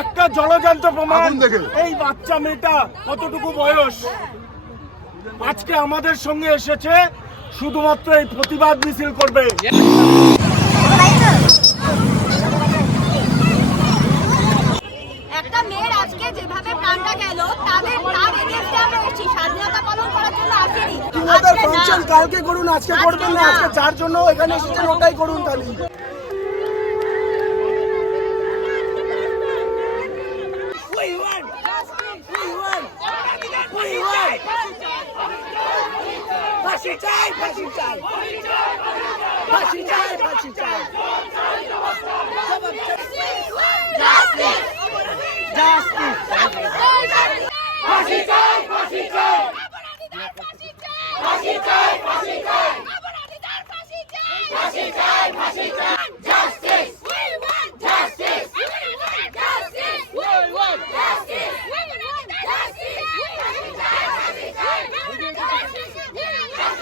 একটা জলজান্ত প্রমাণ। এই বাচ্চা মেয়েটা কতটুকু বয়স, আজকে আমাদের সঙ্গে এসেছে শুধুমাত্র এই প্রতিবাদ মিছিল করবে। একটা মেয়ের আজকে যেভাবে প্রাণটা গেল, তার এগেইনস্টে আমরা এসেছি, স্বাধীনতা পালন করার জন্য আসেনি। আপনাদের ফাংশন কালকে করুন, আজকে করবেন না। আজকে যার জন্য এখানে এসেছেন ওটাই করুন তাহলে। ফাঁসি চাই, ফাঁসি চাই, ফাঁসি চাই, ফাঁসি চাই।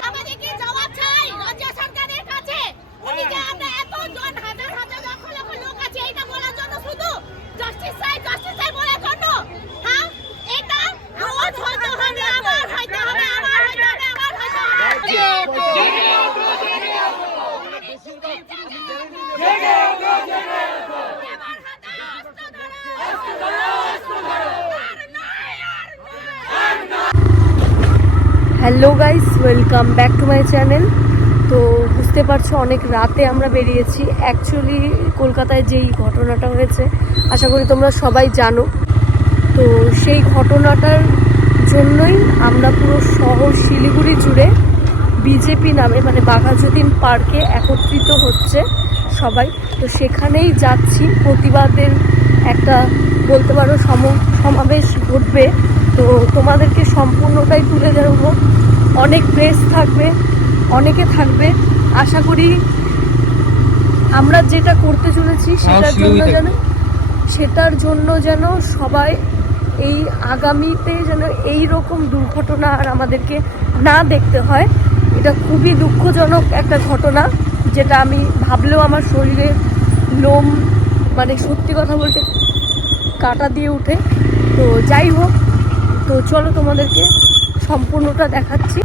আমাদেরকে জবাব চাই রাজ্য সরকারের কাছে। উনি যে আমরা এতজন হাজার হাজার লক্ষ লক্ষ লোক আছে এটা বলার জন্য, শুধু জাস্টিস চাই বলার জন্য। হ্যাঁ, এটা রোজ হতে হবে, আবার হইতে হবে, আবার হইতে হবে, আবার হইতে hello guys, welcome back to my channel. তো বুঝতে পারছো অনেক রাতে আমরা বেরিয়েছি। অ্যাকচুয়ালি কলকাতায় যেই ঘটনাটা হয়েছে আশা করি তোমরা সবাই জানো। তো সেই ঘটনাটার জন্যই আমরা পুরো শহর শিলিগুড়ি জুড়ে বিজেপি নামে মানে বাঘাযতীন পার্কে একত্রিত হচ্ছে সবাই। তো সেখানেই যাচ্ছি, প্রতিবাদের একটা বলতে পারো সমাবেশ ঘটবে। তো তোমাদেরকে সম্পূর্ণটাই তুলে ধরবো। অনেক প্রেস থাকবে, অনেকে থাকবে। আশা করি আমরা যেটা করতে চলেছি সেটার জন্য যেন সবাই এই আগামীতে যেন এই রকম দুর্ঘটনা আর আমাদেরকে না দেখতে হয়। এটা খুবই দুঃখজনক একটা ঘটনা, যেটা আমি ভাবলেও আমার শরীরের লোম মানে সত্যি কথা বলতে কাটা দিয়ে উঠে। তো যাই হোক, তো চলো তোমাদেরকে সম্পূর্ণটা দেখাচ্ছি।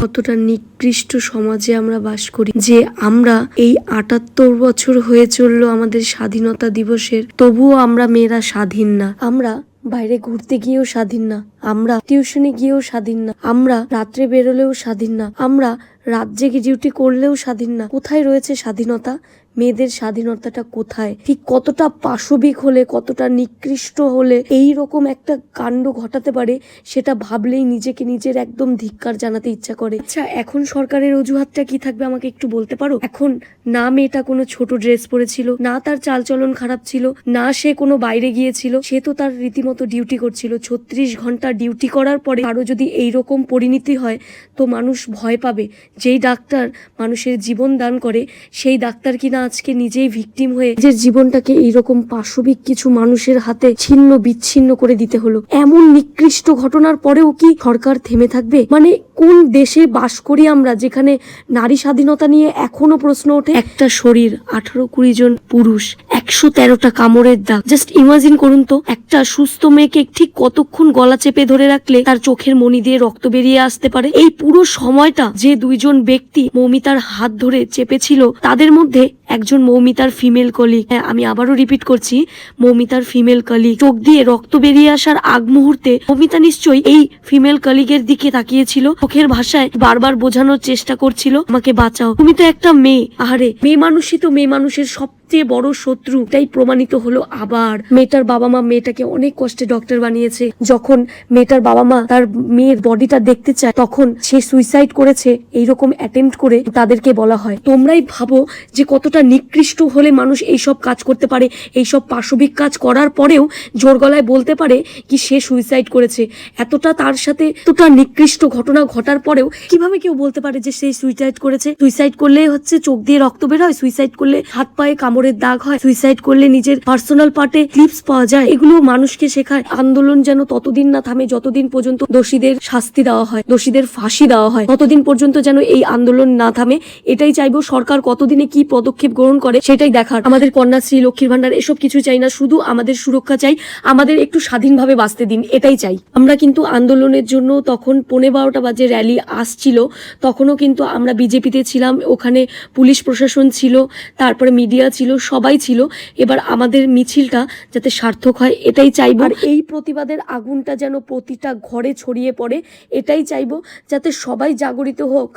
কতটা নিকৃষ্ট সমাজে আমরা বাস করি যে আমরা এই ৭৮ বছর হয়ে চললো আমাদের স্বাধীনতা দিবসের, তবুও আমরা মেয়েরা স্বাধীন না। আমরা বাইরে ঘুরতে গিয়েও স্বাধীন না, আমরা টিউশনে গিয়েও স্বাধীন না, আমরা রাত্রে বেরোলেও স্বাধীন না, আমরা রাত জেগে ডিউটি করলেও স্বাধীন না। কোথায় রয়েছে স্বাধীনতা? মেয়েদের স্বাধীনতাটা কোথায়? ঠিক কতটা পাশবিক হলে, কতটা নিকৃষ্ট হলে এই রকম একটা কাণ্ড ঘটাতে পারে সেটা ভাবলেই নিজেকে নিজের একদম ধিক্কার জানাতে ইচ্ছা করে। আচ্ছা, এখন সরকারের অজুহাতটা কি থাকবে আমাকে একটু বলতে পারো? এখন না মেয়েটা কোনো ছোট ড্রেস পরেছিল, না তার চালচলন খারাপ ছিল, না সে কোনো বাইরে গিয়েছিল, সে তো তার রীতিমতো ডিউটি করছিল। ৩৬ ঘন্টা ডিউটি করার পরে আরো যদি এইরকম পরিণতি হয় তো মানুষ ভয় পাবে। যেই ডাক্তার মানুষের জীবন দান করে সেই ডাক্তার কিনা আজকে নিজেই ভিকটিম হয়ে নিজের জীবনটাকে এইরকম পাশবিক কিছু মানুষের হাতে ছিন্ন বিচ্ছিন্ন করে দিতে হলো। এমন নিকৃষ্ট ঘটনার পরেও কি সরকার থেমে থাকবে? মানে কোন দেশে বাস করি আমরা যেখানে নারী স্বাধীনতা নিয়ে এখনো প্রশ্ন ওঠে? একটা শরীর, 18-20 জন পুরুষ, 113টা কামড়ের দাগ। জাস্ট ইমাজিন করুন তো, একটা সুস্থ মেয়েকে ঠিক কতক্ষণ গলা চেপে ধরে রাখলে তার চোখের মনি দিয়ে রক্ত বেরিয়ে আসতে পারে। এই পুরো সময়টা যে 2জন ব্যক্তি মৌমিতার হাত ধরে চেপেছিল, তাদের মধ্যে একজন মৌমিতার ফিমেল কলিগ। হ্যাঁ, আমি আবারও রিপিট করছি, মৌমিতার ফিমেল কলিগ। চোখ দিয়ে রক্ত বেরিয়ে আসার আগ মুহূর্তে মৌমিতা নিশ্চয়ই এই ফিমেল কলিগের দিকে তাকিয়েছিল, চোখের ভাষায় বারবার বোঝানোর চেষ্টা করছিল, আমাকে বাঁচাও, তুমি তো একটা মেয়ে। আহারে, মেয়ে মানুষই তো মেয়ে মানুষের সবচেয়ে বড় শত্রু। এটাই প্রমাণিত হলো। আবার মেয়েটার বাবা মা মেয়েটাকে অনেক কষ্টে ডক্টর বানিয়েছে। যখন মেয়েটার বাবা মা তার মেয়ের বডিটা দেখতে চায় তখন সে সুইসাইড করেছে এইরকম অ্যাটেম্প্ট করে তাদেরকে বলা হয়। তোমরাই ভাবো যে কতটা নিকৃষ্ট হলে মানুষ এইসব কাজ করতে পারে। এইসব পাশবিক কাজ করার পরেও জোর গলায় বলতে পারে কি সে সুইসাইড করেছে। এতটা তার সাথে এতটা নিকৃষ্ট ঘটনা ঘটার পরেও কিভাবে কেউ বলতে পারে যে সে সুইসাইড করেছে? সুইসাইড করলে হচ্ছে চোখ দিয়ে রক্ত বের হয়, সুইসাইড করলে হাত পায়ে কামড় কাপড়ের দাগ হয়, সুইসাইড করলে নিজের পার্সোনাল পার্টে ক্লিপস পাওয়া যায়। এগুলো মানুষকে শেখায় আন্দোলন যেন ততদিন না থামে যতদিন পর্যন্ত দোষীদের শাস্তি দেওয়া হয়, দোষীদের ফাঁসি দেওয়া হয়, ততদিন পর্যন্ত যেন এই আন্দোলন না থামে। এটাই চাইবো। সরকার কতদিনে কি পদক্ষেপ গ্রহণ করে সেটাই দেখার। আমাদের কন্যাশ্রী, লক্ষ্মীর ভান্ডার এসব কিছু চাই না, শুধু আমাদের সুরক্ষা চাই, আমাদের একটু স্বাধীনভাবে বাঁচতে দিন, এটাই চাই আমরা। কিন্তু আন্দোলনের জন্য তখন 12:15 বাজে র্যালি আসছিল, তখনও কিন্তু আমরা বিজেপিতে ছিলাম, ওখানে পুলিশ প্রশাসন ছিল, তারপরে মিডিয়া ছিল, সবাই ছিল। এবার আমাদের মিছিলটা যাতে সার্থক হয় এটাই চাইবো। আর এই প্রতিবাদের আগুনটা যেন প্রতিটা ঘরে ছড়িয়ে পড়ে এটাই চাইবো, যাতে সবাই জাগরিত হোক।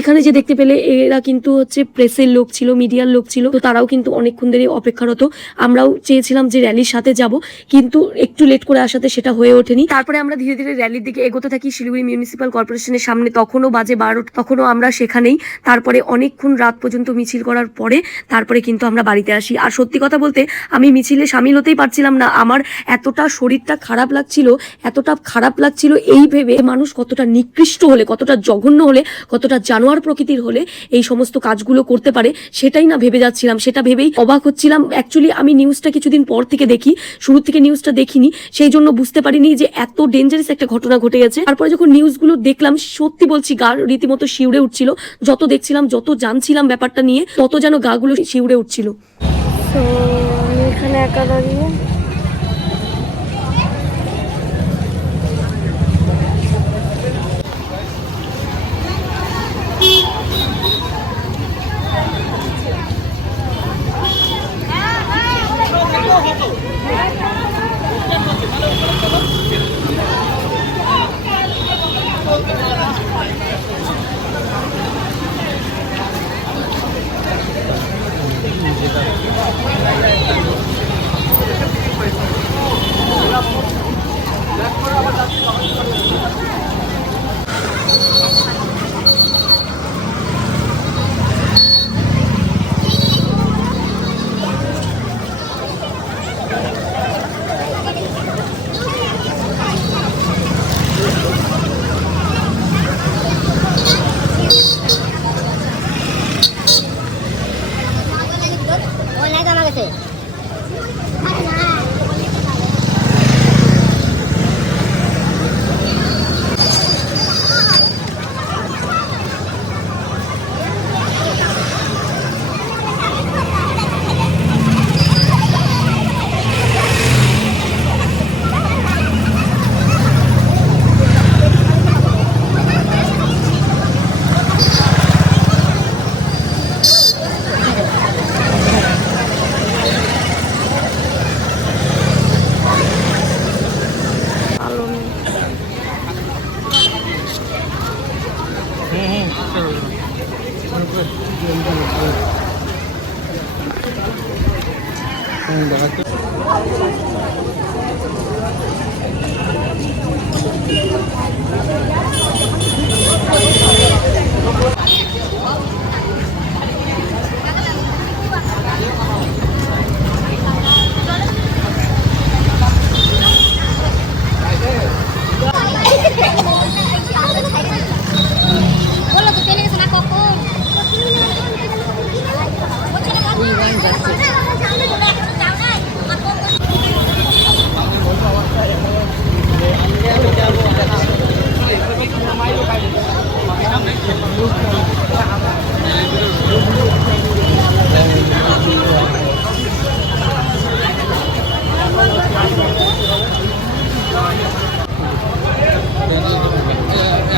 এখানে যে দেখতে পেলে এরা কিন্তু হচ্ছে প্রেসের লোক ছিল, মিডিয়ার লোক ছিল, তো তারাও কিন্তু অনেকক্ষণ ধরে অপেক্ষারত। আমরাও চেয়েছিলাম যে র্যালির সাথে যাব, কিন্তু একটু লেট করে আসাতে সেটা হয়ে ওঠেনি। তারপরে আমরা ধীরে ধীরে র্যালির দিকে এগোতে থাকি শিলিগুড়ি মিউনিসিপ্যাল কর্পোরেশনের সামনে। তখনও বাজে 12, তখনও আমরা সেখানেই। তারপরে অনেকক্ষণ রাত পর্যন্ত মিছিল করার পরে তারপরে কিন্তু আমরা বাড়িতে আসি। আর সত্যি কথা বলতে আমি মিছিলে সামিল হতেই পারছিলাম না, আমার এতটা শরীরটা খারাপ লাগছিল, এতটা খারাপ লাগছিল এই ভেবে মানুষ কতটা নিকৃষ্ট হলে, কতটা জঘন্য হলে, কতটা জানোয়ার প্রকৃতির হলে এই সমস্ত কাজগুলো করতে পারে সেটাই না ভেবে যাচ্ছিলাম, সেটা ভেবেই অবাক হচ্ছিলাম। অ্যাকচুয়ালি আমি নিউজটা কিছুদিন পর থেকে দেখি, শুরু থেকে নিউজটা দেখিনি, সেই জন্য বুঝতে পারিনি যে এত ডেঞ্জারাস একটা ঘটনা ঘটে গেছে। তারপরে যখন নিউজগুলো দেখলাম, সত্যি বলছি গা রীতিমতো শিউরে উঠছিল। যত দেখছিলাম, যত জানছিলাম ব্যাপারটা নিয়ে, তত যেন গাগুলো শিউরে উঠছিল। তো আমি এখানে একা দাঁড়িয়ে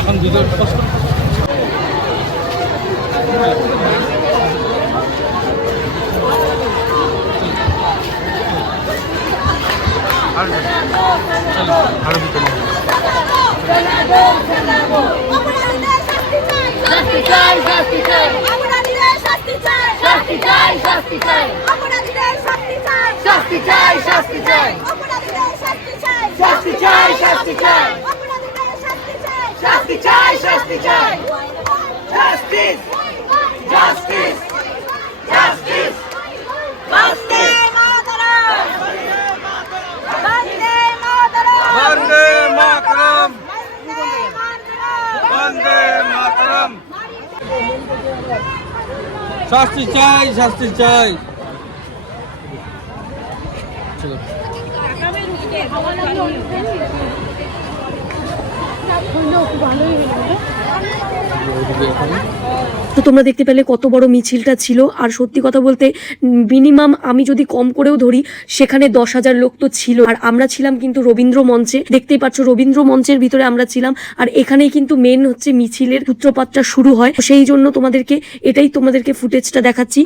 এখন দুধের কষ্ট আরো ভিতরে Justice! Justice! Justice! শাস্তি চাই, শাস্তি চাই। চলো। তো তোমরা দেখতে পেলে কত বড় মিছিলটা ছিল। আর সত্যি কথা বলতে মিনিমাম আমি যদি কম করেও ধরি সেখানে 10,000 লোক তো ছিল। আর আমরা ছিলাম কিন্তু রবীন্দ্র মঞ্চে, দেখতেই পাচ্ছ রবীন্দ্র মঞ্চের ভিতরে আমরা ছিলাম। আর এখানেই কিন্তু মেন হচ্ছে মিছিলের সূত্রপাতটা শুরু হয়। সেই জন্য তোমাদেরকে ফুটেজটা দেখাচ্ছি।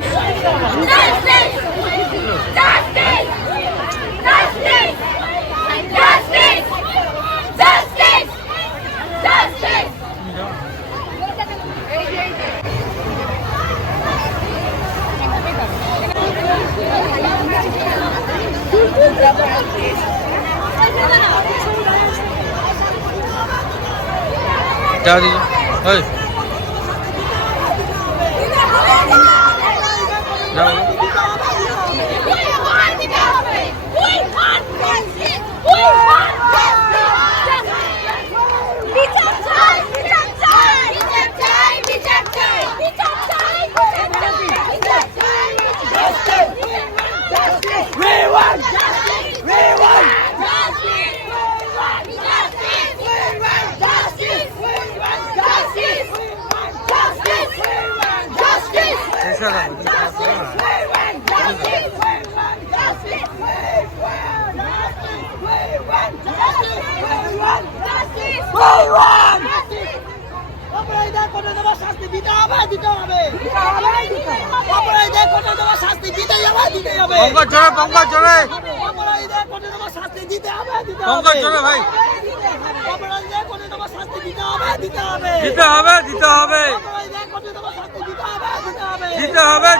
যা দিদি, ওই যাও।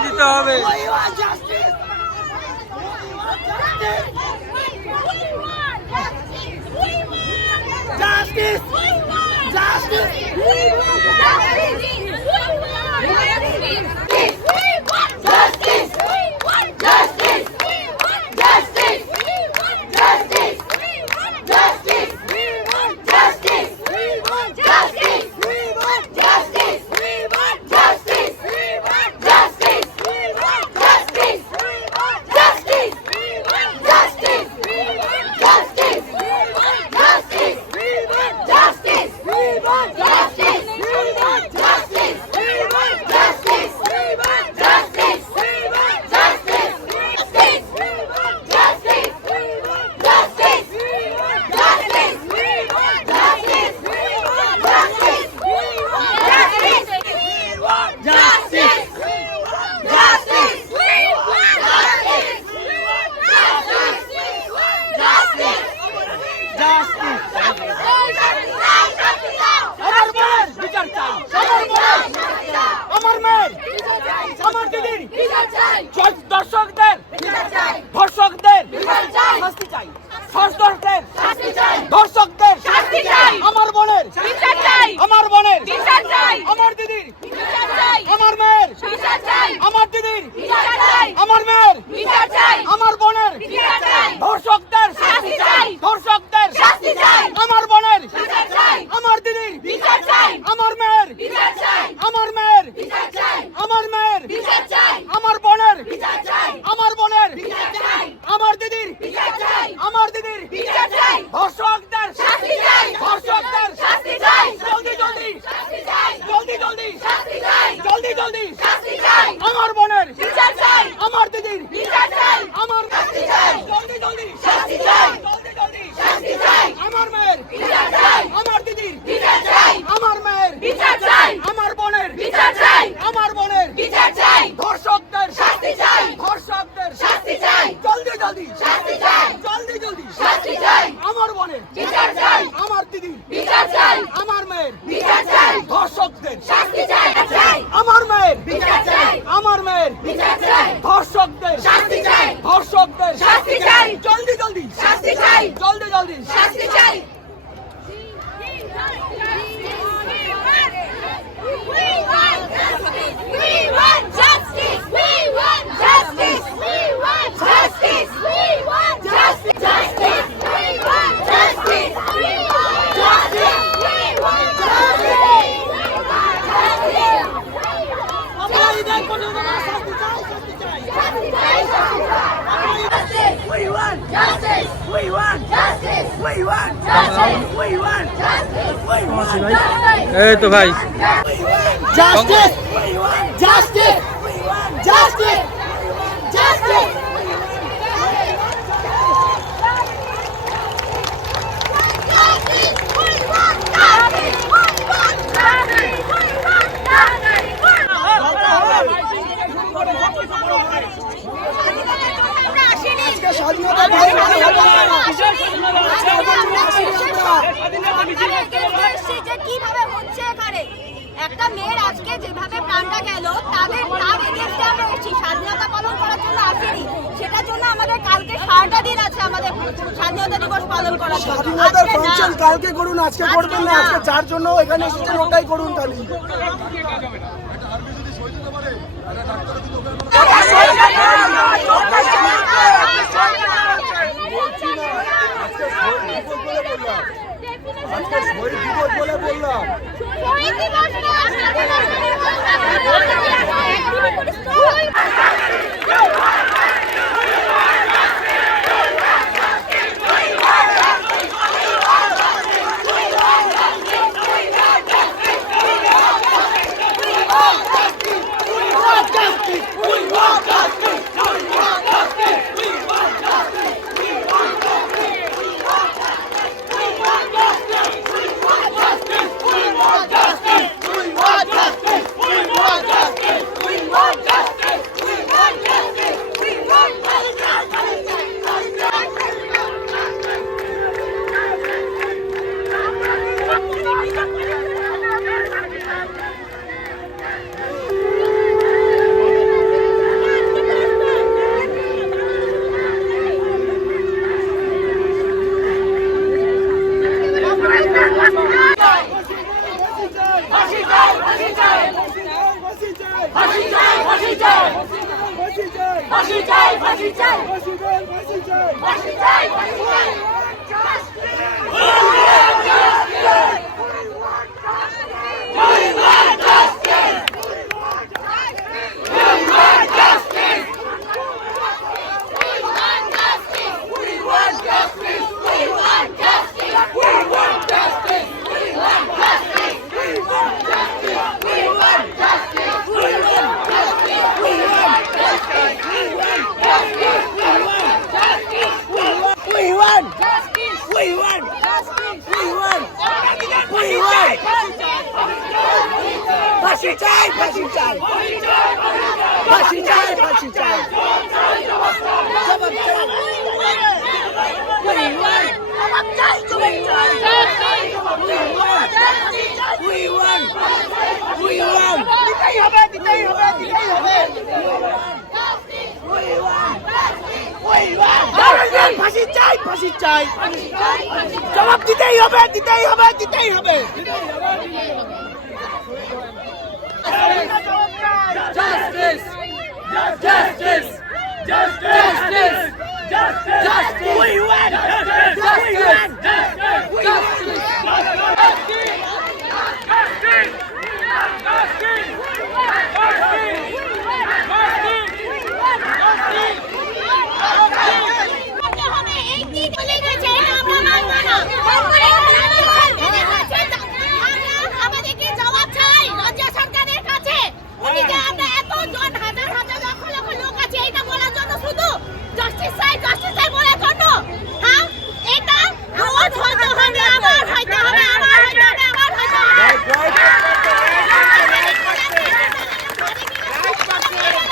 দিতে হবে। এই তো ভাই Justice! Justice! Justice! Justice! কিভাবে হচ্ছে এখানে একটা মেয়ের আজকে যেভাবে প্রাণটা গেল তার এগেইনস্টে আমরা এসেছি, স্বাধীনতা পালন করার জন্য আসেনি। সেটার জন্য আমাদের কালকে 6টা দিন আছে আমাদের স্বাধীনতা দিবস পালন করার জন্য। স্বাধীনতার ফাংশন কালকে করুন, আজকে করবেন না। আজকে যার জন্য এখানে এসেছেন ওটাই করুন তাহলে। জবাব দিতেই হবে, দিতেই হবে, দিতেই হবে। Justice! Justice! Justice! Justice! We win! Justice! We win! আমাদেরকে জবাব চাই রাজ্য সরকারের কাছে। উনি যে আমরা এতজন হাজার হাজার লক্ষ লক্ষ লোক আছে এটা বলার জন্য শুধু জাস্টিস চাই বলার জন্য, হ্যাঁ এটা রোজ হইতে হবে, আবার হইতে হবে, আবার হইতে হবে, আবার হইতে হবে। আমাদের ঘরে মেয়েরা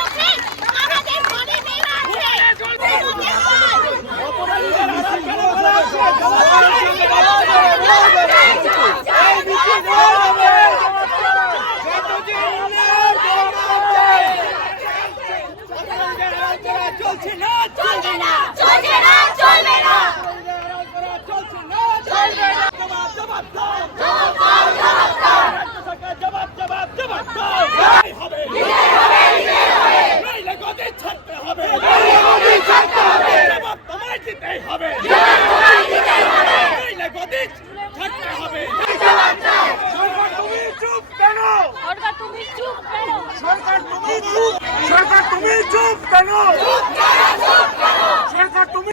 চলছে না, চলবে না, চলবে না, চলবে না, চলছে না, চলবে না। জবাব জবাব দাও, জবাব দাও, জবাব দাও, সরকার জবাব জবাব জবাব দাও। হবে দিতেই হবে, দিতেই হবে, নইলে গদি ছাড়তে হবে, নইলে গদি ছাড়তে হবে, জবাব তোমায় দিতেই হবে, জবাব তোমায় দিতেই হবে, নইলে গদি ছাড়তে হবে। জবাব দাও। সরকার তুমি চুপ কেন? সরকার তুমি চুপ কেন? সরকার তুমি চুপ, সরকার তুমি চুপ কেন? চুপ কেন? চুপ কেন? সরকার তুমি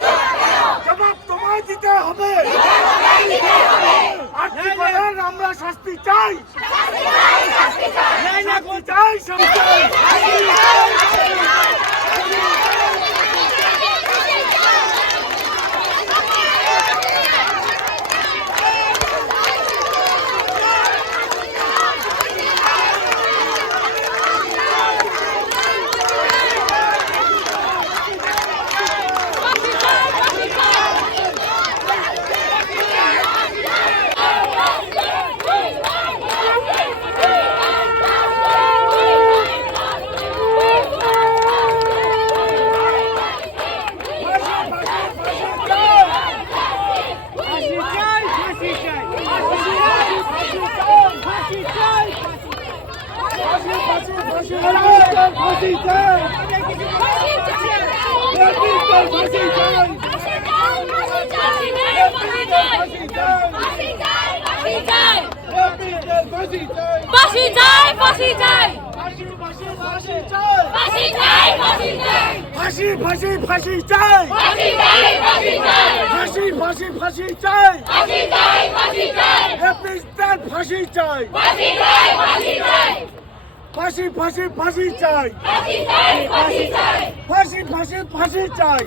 চাই, শাস্তি চাই। ফাঁসি চাই, ফাঁসি চাই, ফাঁসি ফাঁসি ফাঁসি চাই, ফাঁসি ফাঁসি ফাঁসি চাই, রেপিস্টদের ফাঁসি চাই, ফাঁসি ফাঁসি ফাঁসি চাই, ফাঁসি ফাঁসি ফাঁসি চাই,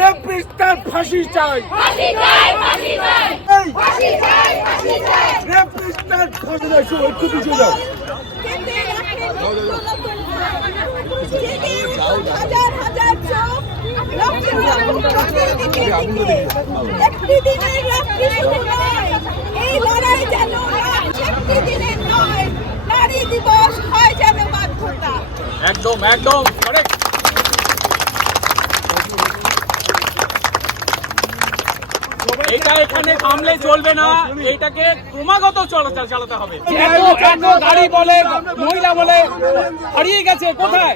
রেপিস্টদের ফাঁসি চাই, রেপিস্টদের ফাঁসি চাই। একটু পিছিয়ে যাও। হাজার হাজার চোখ একটি দিনের রাত্রি শুধু নয়, এই লড়াই যেন একটি দিনের নয়, নারী দিবস হয় যেন বাধ্যতা। একদম একদম কারেক্ট। এটা এখানে থামলে চলবে না, এটাকে ক্রমাগত চালাতে হবে। এত গাড়ি বলে মহিলা বলে হারিয়ে গেছে কোথায়?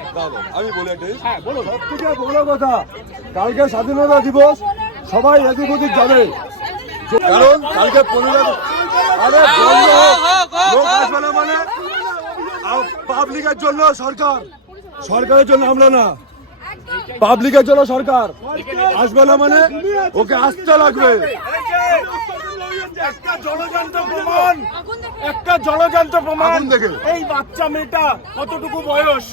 আমি বলে হ্যাঁ বলুন। সবথেকে বড় কথা, কালকে স্বাধীনতা দিবস, সবাই এদিক ওদিক যাবে, কারণ কালকে 15 আরে বন্ধ হোক, লোক আসবে না মানে পাবলিকের জন্য সরকার, সরকারের জন্য আমরা না, পাবলিকের জন্য সরকার আসবে না মানে ওকে আসতে লাগবে। একটা জলযন্ত্র প্রমাণ, একটা জলযন্ত্র প্রমাণ আগুন দেখে। এই বাচ্চা মেয়েটা কতটুকু বয়স,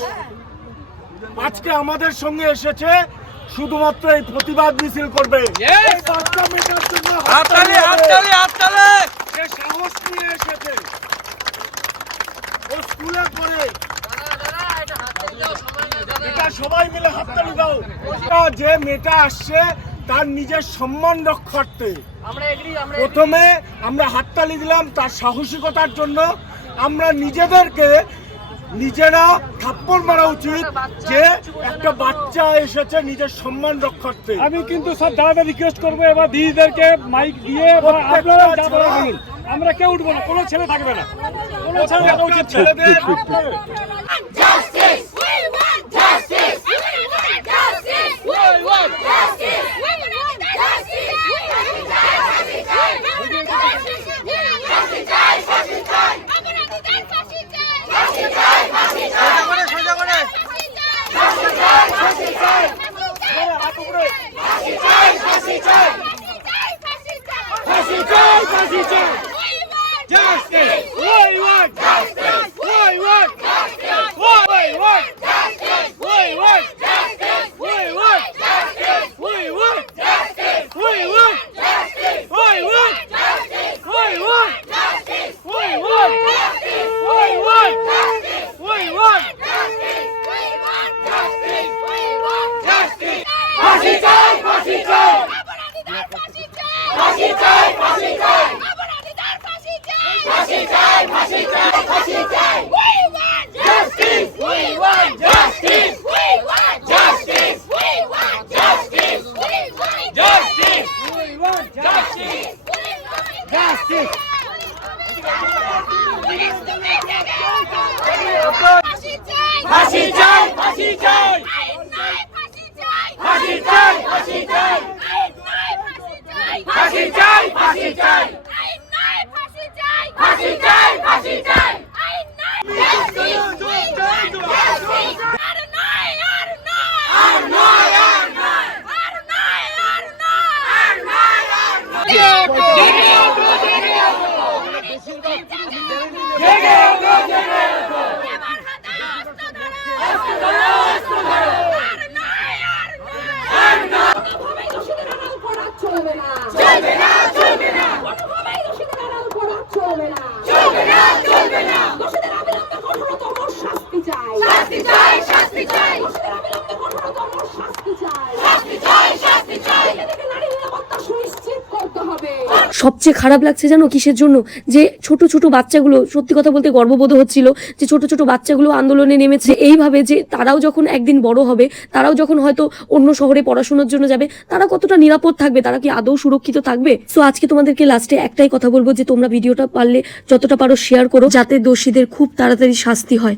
আজকে আমাদের সঙ্গে এসেছে শুধুমাত্র এই প্রতিবাদ মিছিল করবে। Yes! এই বাচ্চা মেয়েটার জন্য হাততালি হাততালি হাততালি। সে সাহস নিয়ে এসেছে, ও স্কুলে পড়ে। এটা সবাই মিলে হাততালি দাও। যে মেয়েটা আসছে তার নিজের সম্মান রক্ষার্থে প্রথমে আমরা হাততালি দিলাম তার সাহসিকতার জন্য। আমরা নিজেদেরকে নিজেরা থাপ্পড় মারা উচিত যে একটা বাচ্চা এসেছে নিজের সম্মান রক্ষার্থে। আমি কিন্তু সব দাদাদের রিকোয়েস্ট করবো এবার দিদিদেরকে মাইক দিয়ে আপনারা যা বলার বলুন, আমরা কেউ উঠবো না, কোনো ছেলে থাকবে না, কোনো ছেলে থাকা উচিত না। ছেলেদের Justice! We want justice! We want justice! We want justice! We want justice! Justice! We want justice! We want justice! সবচেয়ে খারাপ লাগছে জানো কিসের জন্য? যে ছোট ছোট বাচ্চাগুলো, সত্যি কথা বলতে গর্ববোধ হচ্ছিল যে ছোট ছোট বাচ্চাগুলো আন্দোলনে নেমেছে এইভাবে, যে তারাও যখন একদিন বড় হবে, তারাও যখন হয়তো অন্য শহরে পড়াশোনার জন্য যাবে, তারা কতটা নিরাপদ থাকবে, তারা কি আদৌ সুরক্ষিত থাকবে? সো আজকে তোমাদেরকে লাস্টে একটাই কথা বলবো যে তোমরা ভিডিওটা পারলে যতটা পারো শেয়ার করো, যাতে দোষীদের খুব তাড়াতাড়ি শাস্তি হয়।